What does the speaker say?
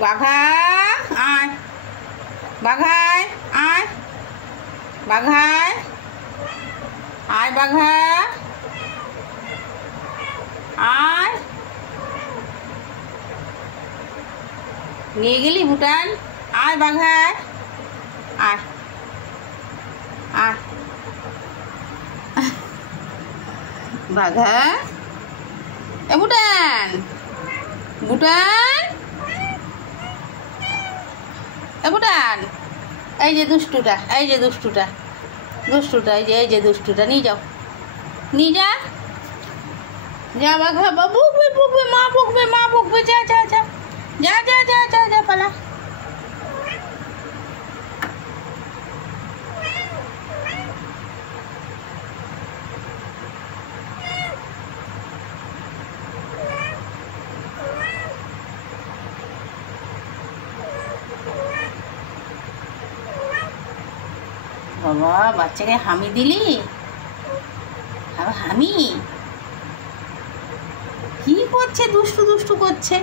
বাঘা আয়, বাঘায় আয়, বাঘায় আয়, বাঘা আয়। নিয়ে গেলি ভুটান? আয় বাঘায় আয়, আয় বাঘা। এ ভুটান, ভুটান, এ ভুটান। এই যে দুষ্টুটা, এই যে দুষ্টুটা, দুষ্টুটা, এই যে দুষ্টুটা, নিয়ে যাও, নিয়ে যা, যা বাঘা। বকবে বকবে, মা বকবে, মা বকবে, যা যা যা যা যা যা যা যা পালা। বাবা, বাচ্চাকে হামি দিলি? হামি কি করছে? দুষ্টু দুষ্টু করছে।